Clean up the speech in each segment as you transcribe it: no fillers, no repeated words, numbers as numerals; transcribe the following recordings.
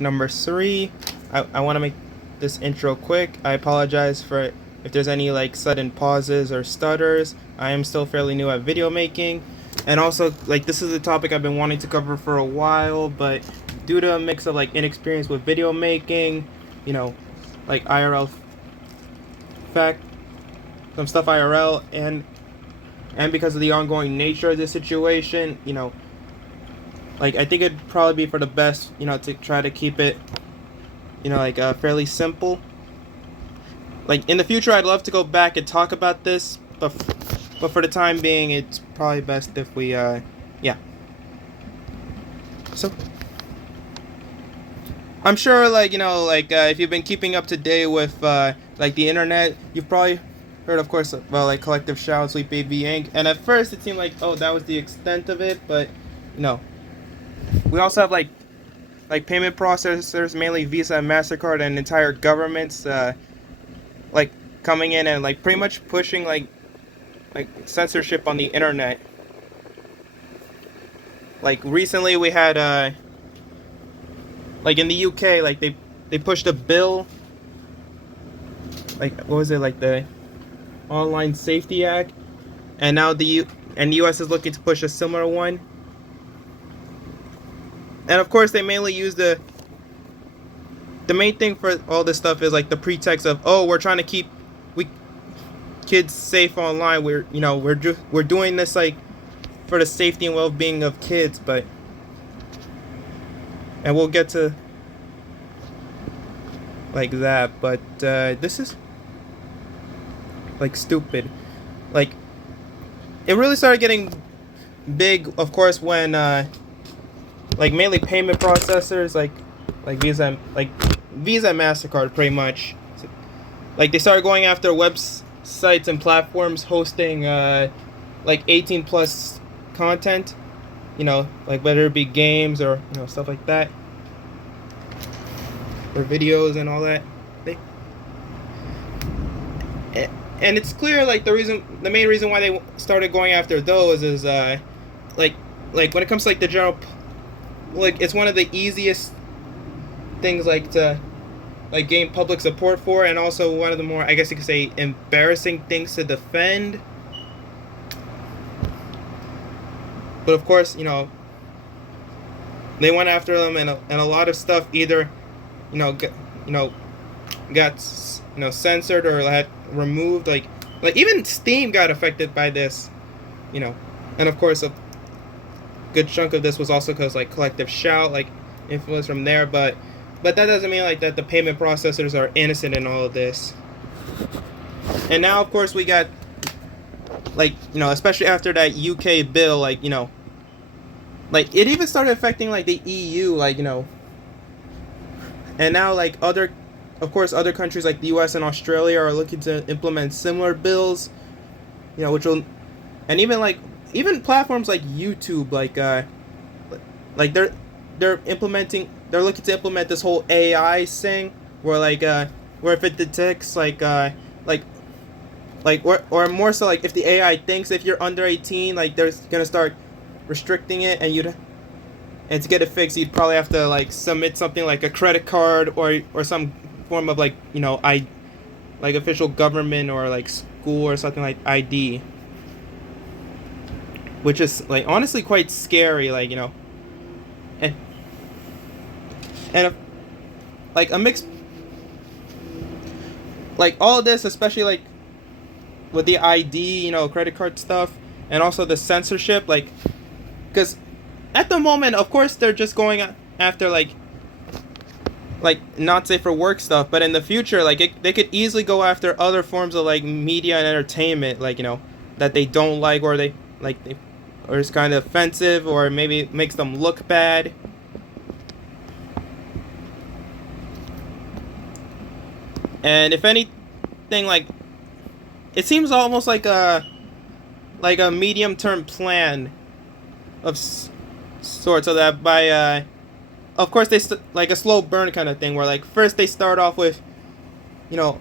Number 3. I want to make this intro quick. I apologize for if there's any like sudden pauses or stutters. I am still fairly new at video making, and also like this is a topic I've been wanting to cover for a while, but due to a mix of like inexperience with video making, you know, like IRL fact, some stuff IRL, and because of the ongoing nature of the situation, you know, like I think it'd probably be for the best, you know, to try to keep it, you know, like fairly simple. Like in the future, I'd love to go back and talk about this, but for the time being, it's probably best if we, yeah. So, I'm sure, like, you know, like if you've been keeping up to date with like the internet, you've probably heard, of course, about like Collective Shout, Sweet Baby Inc. And at first, it seemed like, oh, that was the extent of it, but no. We also have like payment processors, mainly Visa and MasterCard, and entire governments like coming in and like pretty much pushing like censorship on the internet. Like recently we had like in the UK, like they pushed a bill, like what was it, like the Online Safety Act, and now the US is looking to push a similar one. And of course, they mainly use the main thing for all this stuff is like the pretext of, oh, we're trying to keep kids safe online. We're doing this like for the safety and well-being of kids, and we'll get to like that. But this is like stupid. Like it really started getting big, of course, when like mainly payment processors like Visa and MasterCard pretty much, like they started going after websites and platforms hosting like 18 plus content, you know, like whether it be games or, you know, stuff like that, or videos and all that. And it's clear like the main reason why they started going after those is like when it comes to like the general, like it's one of the easiest things like to like gain public support for, and also one of the more, I guess you could say, embarrassing things to defend. But of course, you know, they went after them, and a lot of stuff either, got censored or had removed. Like even Steam got affected by this, you know, and of course good chunk of this was also because like Collective Shout, like influence from there, but that doesn't mean like that the payment processors are innocent in all of this. And now of course we got like, you know, especially after that UK bill, like, you know, like it even started affecting like the EU, like, you know, and now like other countries like the US and Australia are looking to implement similar bills, you know, which will, and even platforms like YouTube, like they're looking to implement this whole AI thing where where if it detects or more so like if the AI thinks if you're under 18, like they're gonna start restricting it, and to get it fixed you'd probably have to like submit something like a credit card or some form of like, you know, like official government or like school or something like ID. Which is like honestly quite scary, like, you know, and like a mix, like all of this, especially like with the ID, you know, credit card stuff, and also the censorship, like, because at the moment, of course, they're just going after like not safe for work stuff, but in the future, like they could easily go after other forms of like media and entertainment, like, you know, that they don't like, or or it's kind of offensive, or maybe it makes them look bad. And if anything, like it seems almost like a medium-term plan of sorts, so that by of course they like a slow burn kind of thing, where like first they start off with, you know,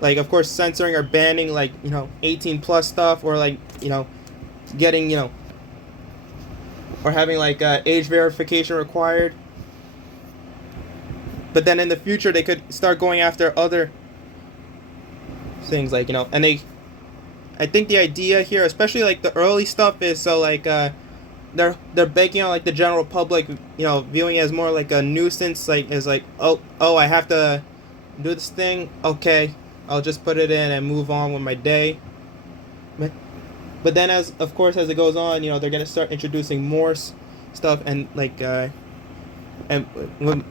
like of course censoring or banning like, you know, 18 plus stuff, or like, you know, getting, you know, or having like age verification required. but then in the future they could start going after other things, like, you know. And I think the idea here, especially like the early stuff, is so like they're banking on like the general public, you know, viewing it as more like a nuisance, like is like, oh I have to do this thing, okay, I'll just put it in and move on with my day. But then, as of course as it goes on, you know, they're gonna start introducing more stuff, and like and when,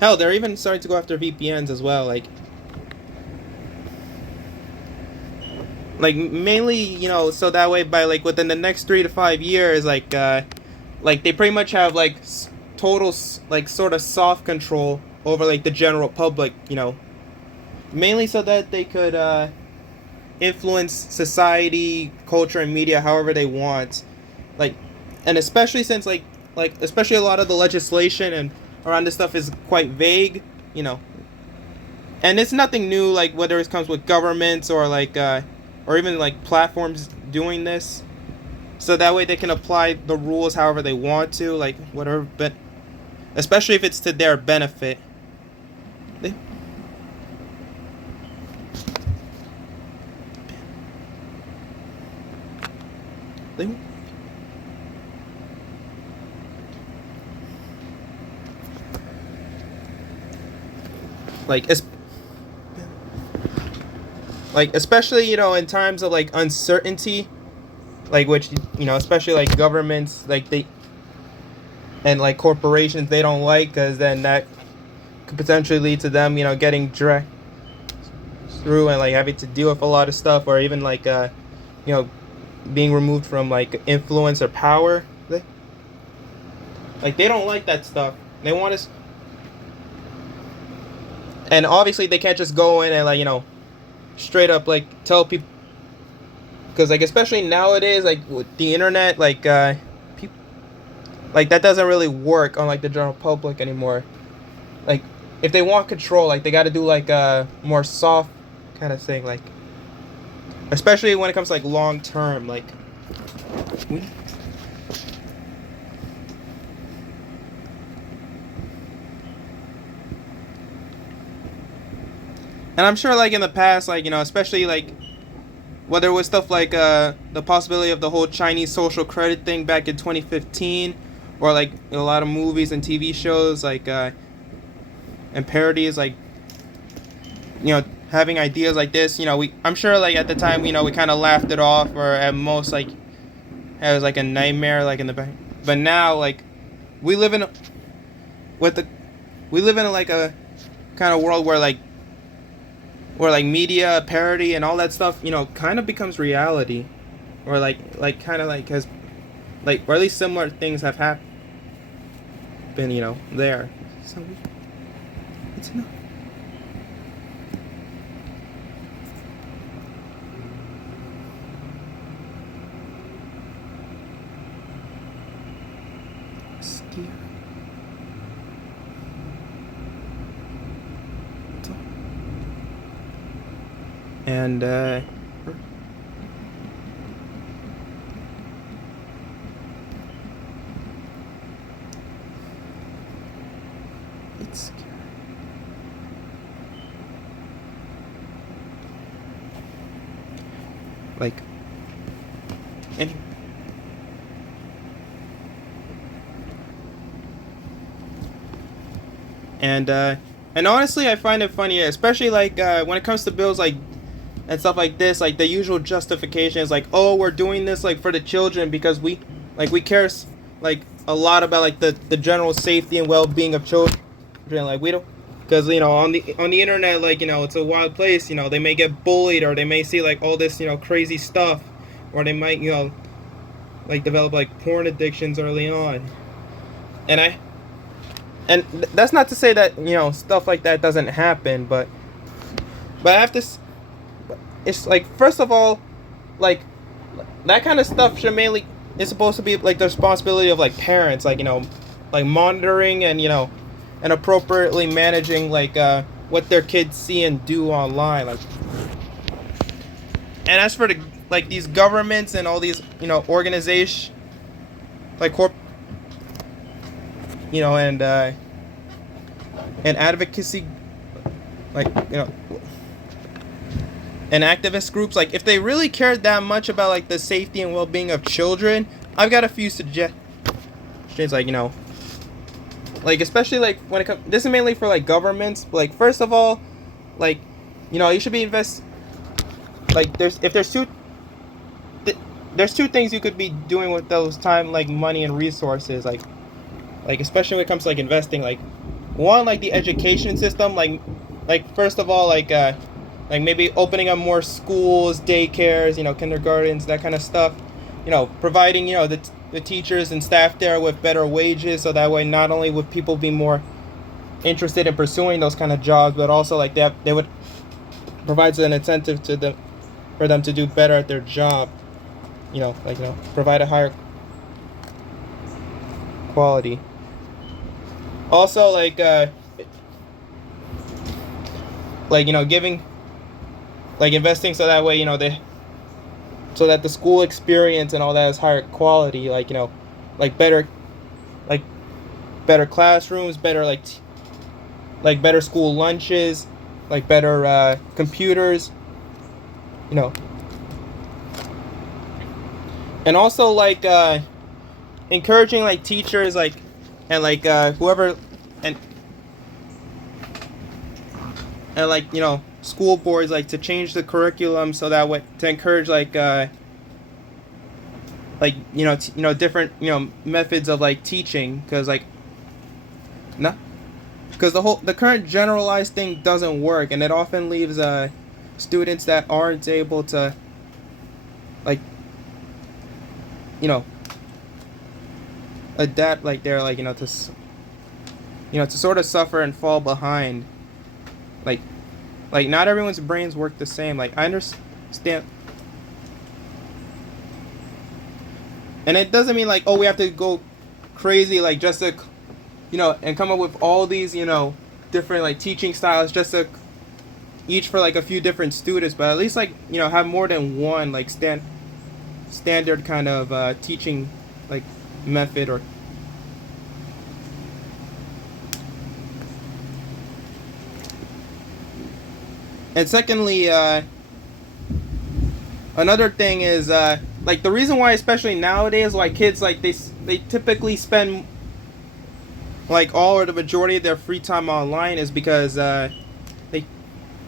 hell, they're even starting to go after VPNs as well, like mainly, you know, so that way by like within the next 3 to 5 years, like they pretty much have like total like sort of soft control over like the general public, you know, mainly so that they could influence society, culture, and media however they want, like, and especially since like especially a lot of the legislation and around this stuff is quite vague, you know, and it's nothing new, like whether it comes with governments or like or even like platforms doing this, so that way they can apply the rules however they want to, like whatever, but especially if it's to their benefit. Like especially, you know, in times of like uncertainty, like, which, you know, especially like governments, like they and like corporations, they don't like, because then that could potentially lead to them, you know, getting dragged through and like having to deal with a lot of stuff, or even like you know, being removed from like influence or power. Like they don't like that stuff. They want us, and obviously they can't just go in and like, you know, straight up like tell people, because like especially nowadays, like with the internet, like people, like that doesn't really work on like the general public anymore. Like if they want control, like they got to do like a more soft kind of thing, like especially when it comes to like long term, like and I'm sure like in the past, like, you know, especially like whether it was stuff like the possibility of the whole Chinese social credit thing back in 2015, or like a lot of movies and TV shows, like and parodies, like, you know, having ideas like this, you know, I'm sure like at the time, you know, we kind of laughed it off, or at most like it was like a nightmare, like in the back. But now, like, we live in like a kind of world where like media parody and all that stuff, you know, kind of becomes reality, or like kind of like has like, or at least similar things have happened, you know, there. So it's enough. And it's scary. Like, and honestly, I find it funny, especially like when it comes to bills like and stuff like this, like the usual justification is like, oh, we're doing this like for the children because we care like a lot about like the general safety and well-being of children. Like we don't, because, you know, on the internet, like, you know, it's a wild place, you know, they may get bullied, or they may see like all this, you know, crazy stuff, or they might, you know, like develop like porn addictions early on. And that's not to say that, you know, stuff like that doesn't happen, but I have to. It's like, first of all, like that kind of stuff should mainly is supposed to be like the responsibility of like parents, like, you know, like monitoring and, you know, and appropriately managing like what their kids see and do online, like. And as for the like these governments and all these, you know, organizations like you know, and and advocacy, like, you know, and activist groups, like, if they really cared that much about, like, the safety and well-being of children, I've got a few suggestions, like, you know, like, especially, like, when it comes, this is mainly for, like, governments, but, like, first of all, like, you know, you should be like, there's two things you could be doing with those time, like, money and resources, like, especially when it comes to, like, investing, like, one, like, the education system, like, first of all, like maybe opening up more schools, daycares, you know, kindergartens, that kind of stuff, you know, providing, you know, the teachers and staff there with better wages, so that way not only would people be more interested in pursuing those kind of jobs, but also, like, they would provide an incentive to them for them to do better at their job, you know, like, you know, provide a higher quality. Also, like, you know, giving, like, investing so that way, you know, so that the school experience and all that is higher quality, like, you know, like, better classrooms, better, like better school lunches, like, better computers, you know, and also, like, encouraging, like, teachers, like, and, like, whoever, and like, you know, school boards, like, to change the curriculum so that way, to encourage, like, you know, different, you know, methods of, like, teaching, because, like, no, because the current generalized thing doesn't work, and it often leaves students that aren't able to, like, you know, adapt, like, they're, like, you know, to sort of suffer and fall behind, like, not everyone's brains work the same, like, I understand, and it doesn't mean, like, oh, we have to go crazy, like, just to, you know, and come up with all these, you know, different, like, teaching styles just to each for, like, a few different students, but at least, like, you know, have more than one, like, standard kind of teaching, like, method. Or and secondly, another thing is, like, the reason why, especially nowadays, like, kids, like, they typically spend, like, all or the majority of their free time online is because they,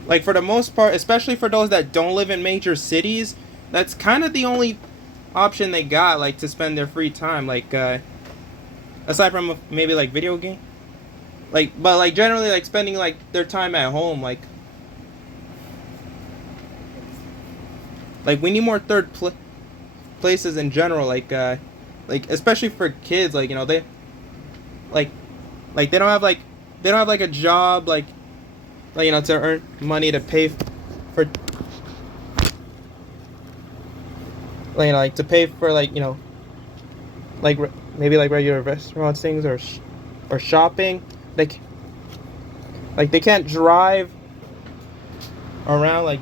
like, for the most part, especially for those that don't live in major cities, that's kind of the only option they got, like, to spend their free time, like, aside from maybe, like, video game, like, but, like, generally, like, spending, like, their time at home, like, we need more places in general, like, especially for kids, like, you know, they, like, they don't have, like, a job, like, you know, to earn money to pay for, like, you know, like, to pay for, like, you know, like, maybe, like, regular restaurants things, or shopping, like, they can't drive around, like,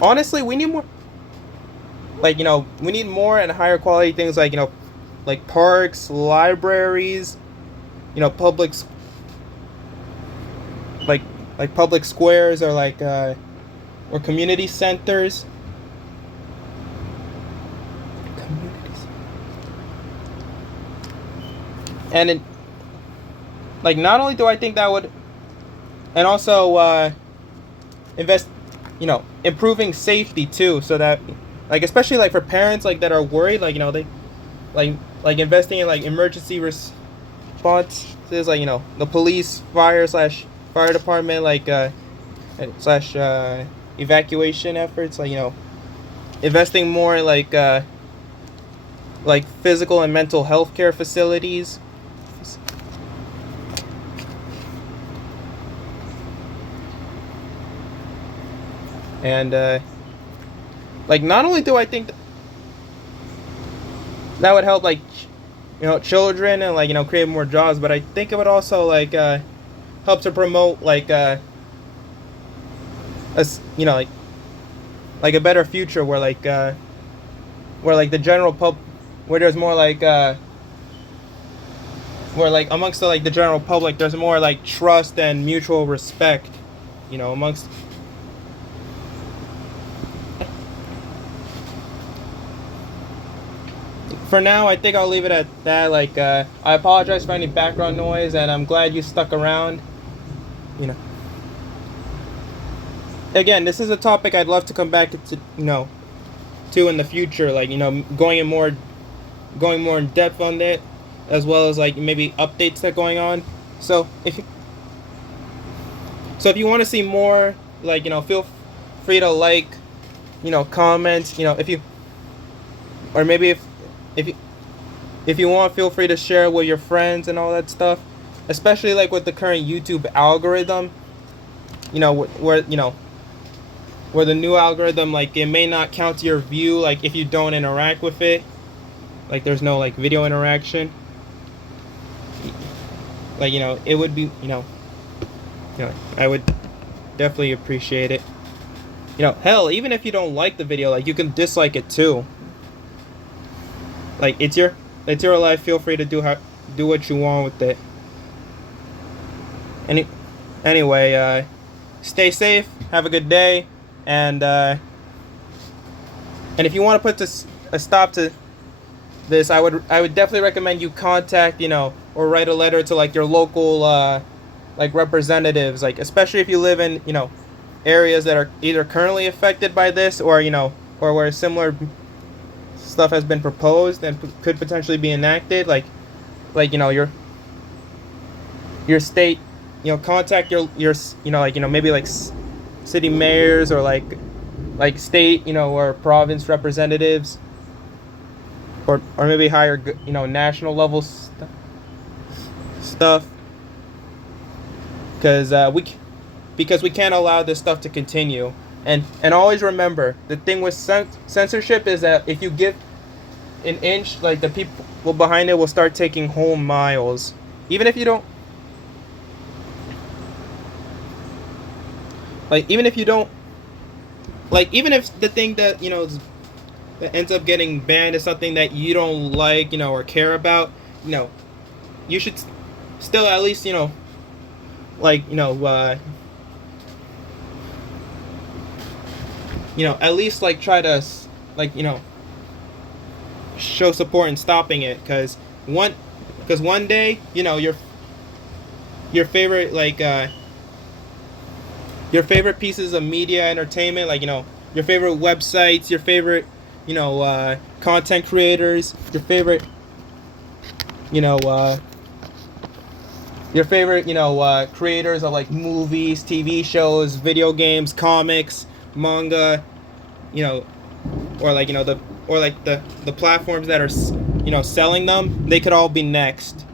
honestly, we need more, like, you know, we need more and higher quality things, like, you know, like, parks, libraries, you know, public squares, or, like, or community centers. And it, like, not only do I think that would, and also invest, you know, improving safety too, so that, like, especially, like, for parents, like, that are worried, like, you know, they, like investing in, like, emergency responses, like, you know, the police, fire department, like, slash evacuation efforts, like, you know, investing more in, like physical and mental health care facilities. And like, not only do I think that would help, like, you know, children, and, like, you know, create more jobs, but I think it would also, like, help to promote, like, you know, like a better future where, like, the general where there's more, like, where like amongst the like the general public, there's more like trust and mutual respect, you know, amongst. For now, I think I'll leave it at that. Like, I apologize for any background noise, and I'm glad you stuck around. You know. Again, this is a topic I'd love to come back to, to in the future. Like, you know, going more in depth on it, as well as like maybe updates that are going on. So if you want to see more, like, you know, feel free to like, you know, comment. You know, if you, or maybe if you want, feel free to share with your friends and all that stuff. Especially like with the current YouTube algorithm. You know, where the new algorithm, like, it may not count your view, like, if you don't interact with it. Like, there's no like video interaction. Like, you know, it would be, you know, I would definitely appreciate it. You know, hell, even if you don't like the video, like, you can dislike it too. Like, it's your life. Feel free to do what you want with it. Anyway, stay safe. Have a good day, and if you want to put a stop to this, I would definitely recommend you contact, you know, or write a letter to like your local like representatives, like, especially if you live in, you know, areas that are either currently affected by this, or, you know, or where similar stuff has been proposed and could potentially be enacted, like you know, your state, you know, contact your you know, like, you know, maybe like city mayors, or like state, you know, or province representatives, or maybe higher, you know, national level stuff, because we can't allow this stuff to continue. And always remember, the thing with censorship is that if you give an inch, like, the people behind it will start taking whole miles. Even if you don't, like, even if the thing that, you know, that ends up getting banned is something that you don't like, you know, or care about, you know, you should still at least, you know, like, you know, at least, like, try to, like, you know, show support in stopping it, because one day, you know, your favorite, like, your favorite pieces of media entertainment, like, you know, your favorite websites, your favorite, you know, content creators, your favorite, you know, creators of like movies, TV shows, video games, comics, manga, you know, or like, you know, the platforms that are, you know, selling them, they could all be next.